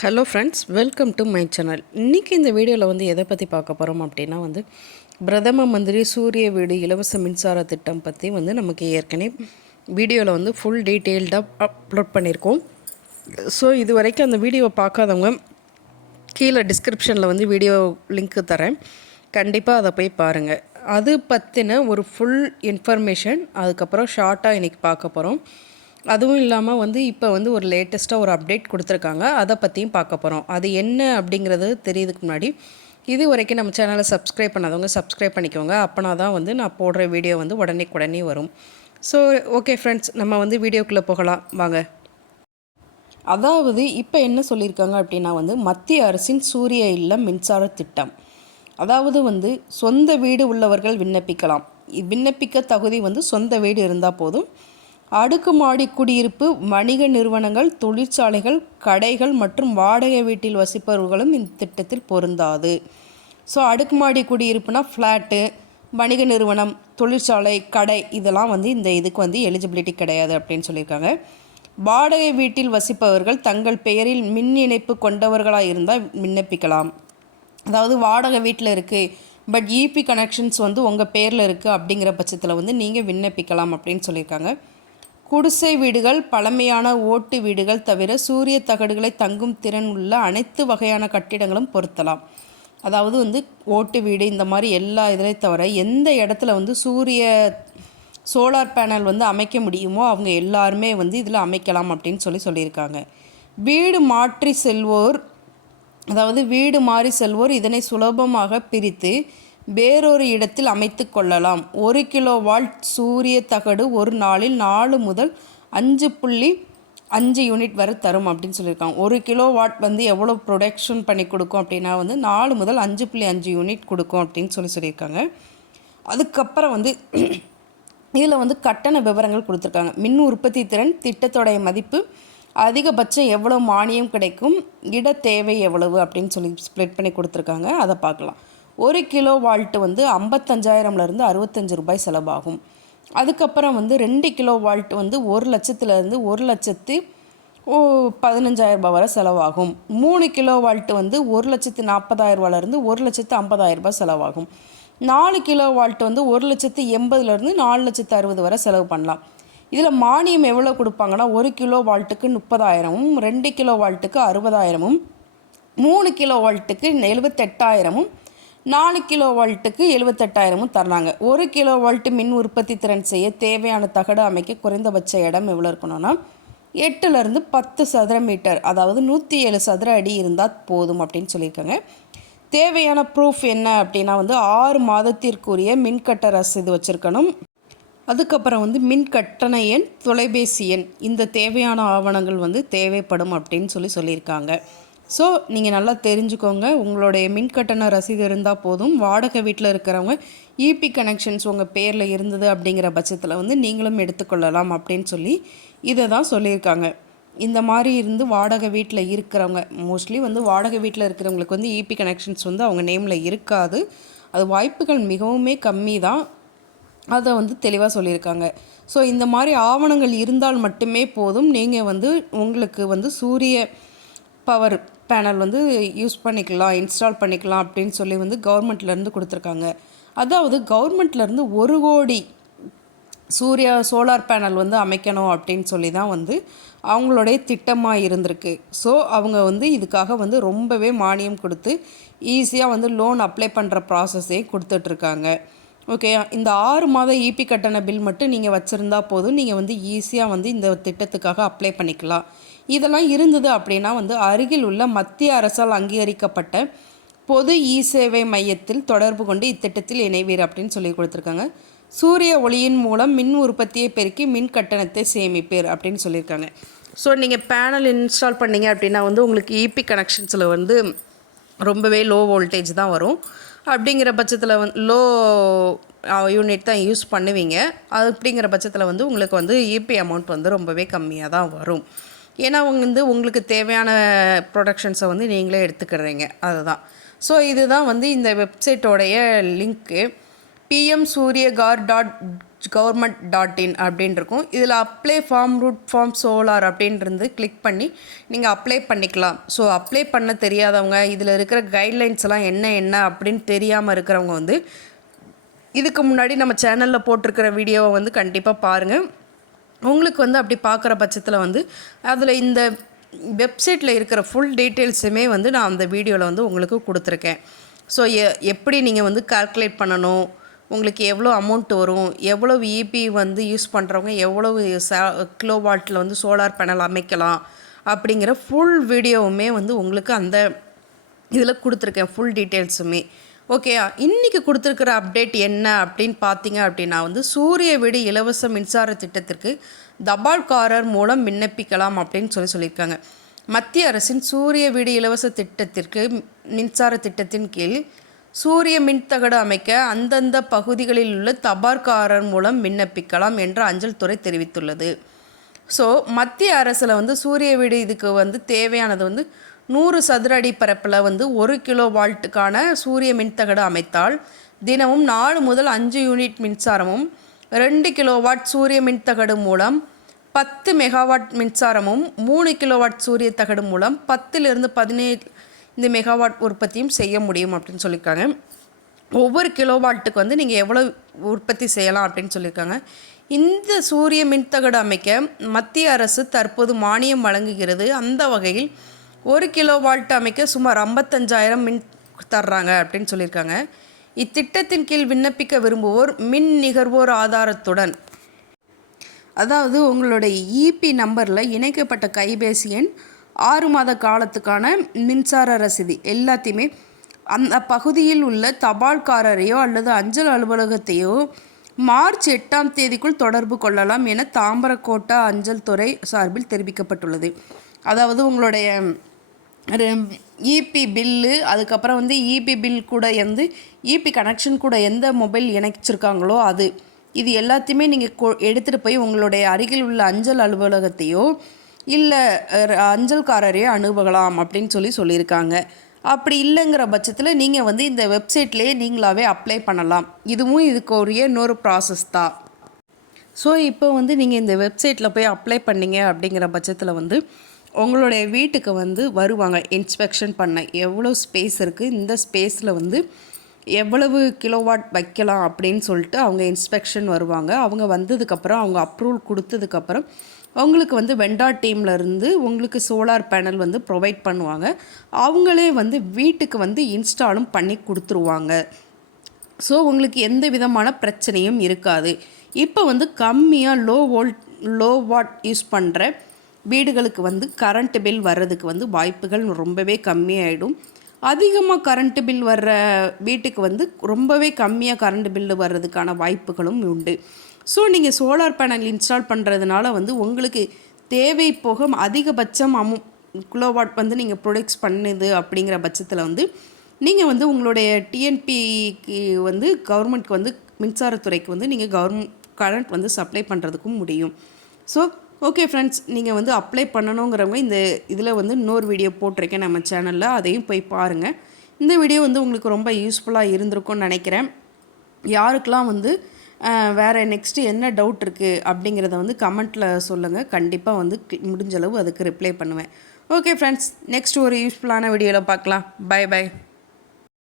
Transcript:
Hello friends, welcome to my channel. இன்றைக்கி இந்த வீடியோவில் வந்து எதை பற்றி பார்க்க போகிறோம் அப்படின்னா வந்து பிரதம மந்திரி சூரிய வீடு இலவச மின்சார திட்டம் பற்றி வந்து நமக்கு ஏற்கனவே வீடியோவில் வந்து ஃபுல் டீட்டெயில்டாக அப்லோட் பண்ணியிருக்கோம். ஸோ இது வரைக்கும் அந்த வீடியோவை பார்க்காதவங்க கீழே டிஸ்கிரிப்ஷனில் வந்து வீடியோ லிங்க்கு தரேன், கண்டிப்பாக அதை போய் பாருங்கள். அது பற்றின ஒரு ஃபுல் இன்ஃபர்மேஷன் அதுக்கப்புறம் ஷார்ட்டாக இன்றைக்கி பார்க்க போகிறோம். அதுவும் இல்லாமல் வந்து இப்போ வந்து ஒரு லேட்டஸ்ட்டாக ஒரு அப்டேட் கொடுத்துருக்காங்க, அதை பற்றியும் பார்க்க போகிறோம். அது என்ன அப்படிங்கிறது தெரியறதுக்கு முன்னாடி இது வரைக்கும் நம்ம சேனலை சப்ஸ்கிரைப் பண்ணாதவங்க சப்ஸ்கிரைப் பண்ணிக்கோங்க. அப்போனா தான் வந்து நான் போடுற வீடியோ வந்து உடனே வரும். ஸோ ஓகே ஃப்ரெண்ட்ஸ், நம்ம வந்து வீடியோக்குள்ளே போகலாம் வாங்க. அதாவது இப்போ என்ன சொல்லியிருக்காங்க அப்படின்னா வந்து மத்திய அரசின் சூரிய இல்லம் மின்சார திட்டம். அதாவது வந்து சொந்த வீடு உள்ளவர்கள் விண்ணப்பிக்கலாம். விண்ணப்பிக்க தகுதி வந்து சொந்த வீடு இருந்தால் போதும். அடுக்குமாடி குடியிருப்பு, வணிக நிறுவனங்கள், தொழிற்சாலைகள், கடைகள் மற்றும் வாடகை வீட்டில் வசிப்பவர்களும் இந்த திட்டத்தில் பொருந்தாது. ஸோ அடுக்குமாடி குடியிருப்புனா ஃப்ளாட்டு, வணிக நிறுவனம், தொழிற்சாலை, கடை இதெல்லாம் வந்து இந்த இதுக்கு வந்து எலிஜிபிலிட்டி கிடையாது அப்படின்னு சொல்லியிருக்காங்க. வாடகை வீட்டில் வசிப்பவர்கள் தங்கள் பெயரில் மின் இணைப்பு கொண்டவர்களாக இருந்தால் விண்ணப்பிக்கலாம். அதாவது வாடகை வீட்டில் இருக்குது பட் இபி கனெக்ஷன்ஸ் வந்து உங்கள் பேரில் இருக்குது அப்படிங்கிற பட்சத்தில் வந்து நீங்கள் விண்ணப்பிக்கலாம் அப்படின்னு சொல்லியிருக்காங்க. குடிசை வீடுகள், பழமையான ஓட்டு வீடுகள் தவிர சூரிய தகடுகளை தங்கும் திறன் உள்ள அனைத்து வகையான கட்டிடங்களும் பொருத்தலாம். அதாவது வந்து ஓட்டு வீடு இந்த மாதிரி எல்லா இதிலையும் தவிர எந்த இடத்துல வந்து சோலார் பேனல் வந்து அமைக்க முடியுமோ அவங்க எல்லாருமே வந்து இதில் அமைக்கலாம் அப்படின்னு சொல்லியிருக்காங்க. வீடு மாற்றி செல்வோர், அதாவது வீடு மாறி செல்வோர் இதனை சுலபமாக பிரித்து வேறொரு இடத்தில் அமைத்து கொள்ளலாம். 1 கிலோவாட் சூரிய தகடு ஒரு நாளில் 4 முதல் 5.5 யூனிட் வரை தரும் அப்படின்னு சொல்லியிருக்காங்க. 1 கிலோவாட் வந்து எவ்வளோ ப்ரொடக்ஷன் பண்ணி கொடுக்கும் அப்படின்னா வந்து 4 முதல் 5.5 யூனிட் கொடுக்கும் அப்படின்னு சொல்லியிருக்காங்க. அதுக்கப்புறம் வந்து இதில் வந்து கட்டண விவரங்கள் கொடுத்துருக்காங்க. மின் உற்பத்தி திறன், திட்டத்தோடைய மதிப்பு, அதிகபட்சம் எவ்வளோ மானியம் கிடைக்கும், இட தேவை எவ்வளவு அப்படின்னு சொல்லி ஸ்ப்ளிட் பண்ணி கொடுத்துருக்காங்க. அதை பார்க்கலாம். 1 கிலோ வால்ட்டு வந்து 55,000லேருந்து 65 ரூபாய் செலவாகும். அதுக்கப்புறம் வந்து 2 கிலோ வால்ட் வந்து 1 லட்சத்துலேருந்து 1,15,000 ரூபாய் வரை செலவாகும். 3 கிலோ வால்ட் வந்து 1,40,000 ரூபாயிலேருந்து 1,50,000 ரூபாய் செலவாகும். 4 கிலோ வால்ட் வந்து 1,80,000லேருந்து 4,60,000 வரை செலவு பண்ணலாம். இதில் மானியம் எவ்வளோ கொடுப்பாங்கன்னா 1 கிலோ வால்ட்டுக்கு 30,000ம், 2 கிலோ வால்ட்டுக்கு 60,000ம், 3 கிலோ வால்ட்டுக்கு 78,000ம், 4 கிலோ வால்ட்டுக்கு 78,000ம் தர்றாங்க. 1 கிலோ வால்ட்டு மின் உற்பத்தி திறன் செய்ய தேவையான தகடு அமைக்க குறைந்தபட்ச இடம் எவ்வளோ இருக்கணும்னா 8லேருந்து 10 சதுர மீட்டர், அதாவது 107 சதுர அடி இருந்தால் போதும் அப்படின்னு சொல்லியிருக்காங்க. தேவையான ப்ரூஃப் என்ன அப்படின்னா வந்து 6 மாதத்திற்குரிய மின்கட்ட ரசீது வச்சுருக்கணும். அதுக்கப்புறம் வந்து மின் கட்டண எண், தொலைபேசி எண், இந்த தேவையான ஆவணங்கள் வந்து தேவைப்படும் அப்படின்னு சொல்லியிருக்காங்க. ஸோ நீங்கள் நல்லா தெரிஞ்சுக்கோங்க. உங்களுடைய மின் கட்டண ரசீது இருந்தால் போதும். வாடகை வீட்டில் இருக்கிறவங்க இபி கனெக்ஷன்ஸ் உங்கள் பேரில் இருந்தது அப்படிங்கிற பட்சத்தில் வந்து நீங்களும் எடுத்துக்கொள்ளலாம் அப்படின்னு இதை தான் சொல்லியிருக்காங்க. இந்த மாதிரி இருந்து வாடகை வீட்டில் இருக்கிறவங்க, மோஸ்ட்லி வந்து வாடகை வீட்டில் இருக்கிறவங்களுக்கு வந்து இபி கனெக்ஷன்ஸ் வந்து அவங்க நேமில் இருக்காது. அது வாய்ப்புகள் மிகவுமே கம்மி தான். அதை வந்து தெளிவாக சொல்லியிருக்காங்க. ஸோ இந்த மாதிரி ஆவணங்கள் இருந்தால் மட்டுமே போதும். நீங்கள் வந்து உங்களுக்கு வந்து சூரிய பவர் பேனல் வந்து யூஸ் பண்ணிக்கலாம், இன்ஸ்டால் பண்ணிக்கலாம் அப்படின்னு வந்து கவர்மெண்ட்லேருந்து கொடுத்துருக்காங்க. அதாவது கவர்மெண்ட்லேருந்து 1 கோடி சோலார் பேனல் வந்து அமைக்கணும் அப்படின்னு தான் வந்து அவங்களுடைய திட்டமாக இருந்திருக்கு. ஸோ அவங்க வந்து இதுக்காக வந்து ரொம்பவே மானியம் கொடுத்து ஈஸியாக வந்து லோன் அப்ளை பண்ணுற ப்ராசஸே கொடுத்துட்ருக்காங்க. ஓகே, இந்த 6 மாத இபி கட்டண பில் மட்டும் நீங்கள் வச்சுருந்தா போதும். நீங்கள் வந்து ஈஸியாக வந்து இந்த திட்டத்துக்காக அப்ளை பண்ணிக்கலாம். இதெல்லாம் இருந்தது அப்படின்னா வந்து அருகில் உள்ள மத்திய அரசால் அங்கீகரிக்கப்பட்ட பொது சேவை மையத்தில் தொடர்பு கொண்டு இத்திட்டத்தில் இணைவீர் அப்படின்னு சொல்லி கொடுத்துருக்காங்க. சூரிய ஒளியின் மூலம் மின் உற்பத்தியை பெருக்கி மின் கட்டணத்தை சேமிப்பீர் அப்படின்னு சொல்லியிருக்காங்க. ஸோ நீங்கள் பேனல் இன்ஸ்டால் பண்ணிங்க அப்படின்னா வந்து உங்களுக்கு இபி கனெக்ஷன்ஸில் வந்து ரொம்பவே லோ வோல்டேஜ் தான் வரும். அப்படிங்கிற பட்சத்தில் வந்து லோ யூனிட் தான் யூஸ் பண்ணுவீங்க. அப்படிங்கிற பட்சத்தில் வந்து உங்களுக்கு வந்து இபி அமௌண்ட் வந்து ரொம்பவே கம்மியாக தான் வரும். ஏன்னா வந்து உங்களுக்கு தேவையான ப்ரொடக்ஷன்ஸை வந்து நீங்களே எடுத்துக்கிறீங்க, அதுதான். ஸோ இதுதான் வந்து இந்த வெப்சைட்டோடைய லிங்க்கு. pmsuryagar.gov government.in அப்படின்னு இருக்கும். இதில் apply form root form solar அப்படின்றது கிளிக் பண்ணி நீங்கள் அப்ளை பண்ணிக்கலாம். ஸோ அப்ளை பண்ண தெரியாதவங்க, இதில் இருக்கிற கைட்லைன்ஸ் எல்லாம் என்ன அப்படின்னு தெரியாமல் இருக்கிறவங்க வந்து இதுக்கு முன்னாடி நம்ம சேனலில் போட்டிருக்கிற வீடியோவை வந்து கண்டிப்பாக பாருங்கள். உங்களுக்கு வந்து அப்படி பார்க்குற பட்சத்தில் வந்து அதில் இந்த வெப்சைட்டில் இருக்கிற ஃபுல் டீட்டெயில்ஸுமே வந்து நான் அந்த வீடியோவில் வந்து உங்களுக்கு கொடுத்துருக்கேன். ஸோ எப்படி நீங்கள் வந்து கால்குலேட் பண்ணணும், உங்களுக்கு எவ்வளோ அமௌண்ட் வரும், எவ்வளவு இபி வந்து யூஸ் பண்ணுறவங்க எவ்வளவு கிலோவாட்டில் வந்து சோலார் பேனல் அமைக்கலாம் அப்படிங்கிற ஃபுல் வீடியோவுமே வந்து உங்களுக்கு அந்த இதில் கொடுத்துருக்கேன், ஃபுல் டீட்டெயில்ஸுமே. ஓகே, இன்றைக்கி கொடுத்துருக்கிற அப்டேட் என்ன அப்படின்னு பார்த்தீங்க அப்படின்னா வந்து சூரிய வீடு இலவச மின்சார திட்டத்திற்கு தபால்காரர் மூலம் விண்ணப்பிக்கலாம் அப்படின்னு சொல்லியிருக்காங்க. மத்திய அரசின் சூரிய வீடு இலவச திட்டத்திற்கு மின்சார திட்டத்தின் கீழ் சூரிய மின்தகடு அமைக்க அந்தந்த பகுதிகளில் உள்ள தபால்காரர் மூலம் விண்ணப்பிக்கலாம் என்று அஞ்சல் துறை தெரிவித்துள்ளது. ஸோ மத்திய அரசில் வந்து சூரிய வீடு இதுக்கு வந்து தேவையானது வந்து 100 சதுர அடி பரப்பில் வந்து 1 கிலோ வால்ட்டுக்கான சூரிய மின்தகடு அமைத்தால் தினமும் 4 முதல் 5 யூனிட் மின்சாரமும் 2 கிலோவாட் சூரிய மின்தகடு மூலம் 10 மெகாவாட் மின்சாரமும் 3 கிலோவாட் சூரிய தகடு மூலம் 10லிருந்து 15 மெகாவாட் உற்பத்தியும் செய்ய முடியும் அப்படின்னு சொல்லியிருக்காங்க. ஒவ்வொரு கிலோவாட்டுக்கு வந்து நீங்கள் எவ்வளோ உற்பத்தி செய்யலாம் அப்படின்னு சொல்லியிருக்காங்க. இந்த சூரிய மின்தகடு அமைக்க மத்திய அரசு தற்போது மானியம் வழங்குகிறது. அந்த வகையில் 1 கிலோவாட் அமைக்க சுமார் 55,000 மின் தர்றாங்க அப்படின்னு சொல்லியிருக்காங்க. இத்திட்டத்தின் கீழ் விண்ணப்பிக்க விரும்புவோர் மின் நுகர்வோர் ஆதாரத்துடன், அதாவது உங்களுடைய இபி நம்பரில் இணைக்கப்பட்ட கைபேசி எண், 6 மாத காலத்துக்கான மின்சார ரசீது எல்லாத்தையுமே அந்த பகுதியில் உள்ள தபால்காரரையோ அல்லது அஞ்சல் அலுவலகத்தையோ மார்ச் 8ஆம் தேதிக்குள் தொடர்பு கொள்ளலாம் என தாம்பரக்கோட்டா அஞ்சல் துறை சார்பில் தெரிவிக்கப்பட்டுள்ளது. அதாவது உங்களுடைய இபி பில்லு, அதுக்கப்புறம் வந்து இபி பில் கூட வந்து இபி கனெக்ஷன் கூட எந்த மொபைல் இணைச்சிருக்காங்களோ இது எல்லாத்தையுமே நீங்கள் எடுத்துகிட்டு போய் உங்களுடைய அருகில் உள்ள அஞ்சல் அலுவலகத்தையோ இல்லை அஞ்சல்காரரையோ அணுகலாம் அப்படின்னு சொல்லியிருக்காங்க. அப்படி இல்லைங்கிற பட்சத்தில் நீங்கள் வந்து இந்த வெப்சைட்லேயே நீங்களாகவே அப்ளை பண்ணலாம். இதுவும் இதுக்குரிய இன்னொரு ப்ராசஸ் தான். ஸோ இப்போ வந்து நீங்கள் இந்த வெப்சைட்டில் போய் அப்ளை பண்ணிங்க அப்படிங்கிற பட்சத்தில் வந்து உங்களுடைய வீட்டுக்கு வந்து வருவாங்க இன்ஸ்பெக்ஷன் பண்ண. எவ்வளோ ஸ்பேஸ் இருக்குது, இந்த ஸ்பேஸில் வந்து எவ்வளவு கிலோவாட் வைக்கலாம் அப்படின்னு சொல்லிட்டு அவங்க இன்ஸ்பெக்ஷன் வருவாங்க. அவங்க வந்ததுக்கப்புறம் அவங்க அப்ரூவல் கொடுத்ததுக்கப்புறம் அவங்களுக்கு வந்து வெண்டார் டீம்லேருந்து உங்களுக்கு சோலார் பேனல் வந்து ப்ரொவைட் பண்ணுவாங்க. அவங்களே வந்து வீட்டுக்கு வந்து இன்ஸ்டாலும் பண்ணி கொடுத்துருவாங்க. ஸோ உங்களுக்கு எந்த விதமான பிரச்சனையும் இருக்காது. இப்போ வந்து கம்மியாக லோ வாட் யூஸ் பண்ணுற வீடுகளுக்கு வந்து கரண்ட் பில் வர்றதுக்கு வந்து வாய்ப்புகள் ரொம்பவே கம்மியாயிடும். அதிகமாக கரண்ட் பில் வர்ற வீட்டுக்கு வந்து ரொம்பவே கம்மியாக கரண்ட் பில்லு வர்றதுக்கான வாய்ப்புகளும் உண்டு. ஸோ நீங்கள் சோலார் பேனல் இன்ஸ்டால் பண்ணுறதுனால வந்து உங்களுக்கு தேவை போக அதிகபட்சம் கிலோவாட் வந்து நீங்கள் ப்ரொடக்ட்ஸ் பண்ணுது அப்படிங்கிற பட்சத்தில் வந்து நீங்கள் வந்து உங்களுடைய டிஎன்பிக்கு வந்து கவர்மெண்ட்க்கு வந்து மின்சாரத்துறைக்கு வந்து நீங்கள் கரண்ட் வந்து சப்ளை பண்ணுறதுக்கும் முடியும். ஸோ ஓகே ஃப்ரெண்ட்ஸ், நீங்கள் வந்து அப்ளை பண்ணணுங்கிறவங்க இந்த இதில் வந்து இன்னொரு வீடியோ போட்டிருக்கேன் நம்ம சேனலில், அதையும் போய் பாருங்கள். இந்த வீடியோ வந்து உங்களுக்கு ரொம்ப யூஸ்ஃபுல்லாக இருந்திருக்கும்னு நினைக்கிறேன். யாருக்கெல்லாம் வந்து வேறு நெக்ஸ்ட்டு என்ன டவுட் இருக்குது அப்படிங்கிறத வந்து கமெண்ட்டில் சொல்லுங்கள். கண்டிப்பாக வந்து முடிஞ்சளவு அதுக்கு ரிப்ளை பண்ணுவேன். ஓகே ஃப்ரெண்ட்ஸ், நெக்ஸ்ட் ஒரு யூஸ்ஃபுல்லான வீடியோவில் பார்க்கலாம். பை.